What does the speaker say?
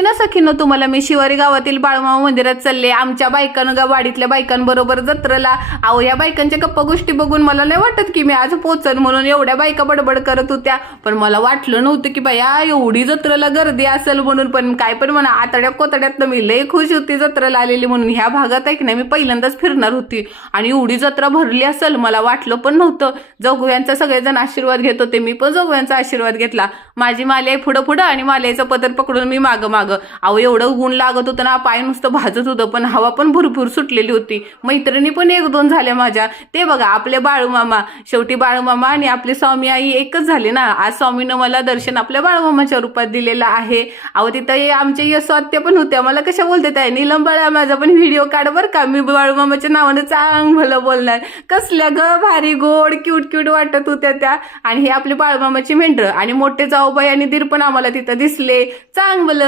ना सखीनो, तुम्हाला मी शिवारी गावातील बाळूमामा मंदिरात चालले आमच्या बायकांना, वाडीतल्या बायकांबरोबर जत्रेला. अहो या बायकांच्या गप्पा गोष्टी बघून मला नाही वाटत की मी आज पोचन म्हणून. एवढ्या बायका बडबड करत होत्या, पण मला वाटलं नव्हतं की बाया एवढी जत्रेला गर्दी असेल म्हणून. पण काय पण म्हणा, आतड्या कोतड्यात मी लय खुश होती जत्रेला आलेली म्हणून. ह्या भागात आहे की नाही, मी पहिल्यांदाच फिरणार होती आणि एवढी जत्रा भरली असेल मला वाटलं पण नव्हतं. जोगव्यांचा सगळेजण आशीर्वाद घेत होते, मी पण जोगव्यांचा आशीर्वाद घेतला. माझी माली पुढं पुढं आणि मालेचं पदर पकडून मी मागं मागं. अहो एवढं ऊन लागत होतं ना, पाय नुसतं भाजत होतं, पण हवा पण भरपूर सुटलेली होती. मैत्रिणी पण एक दोन झाल्या माझ्या. ते बघा आपले बाळूमामा, शेवटी बाळूमामा आणि आपले स्वामी आई एकच झाले ना. आज स्वामीनं मला दर्शन आपल्या बाळूमामाच्या रूपात दिलेलं आहे. अहो तिथं आमच्या यशोआत्या पण होत्या. मला कशा बोलते त्या, नीलम बाळा माझा पण व्हिडिओ काढ बरं का, मी बाळूमामाच्या नावानं चांगलं बोलणार. कसल्या ग भारी गोड क्यूट क्यूट वाटत होत्या त्या. आणि हे आपले बाळूमामाची मेंढरं आणि मोठे जाऊबाई आणि दीर पण आम्हाला तिथं दिसले. चांगलं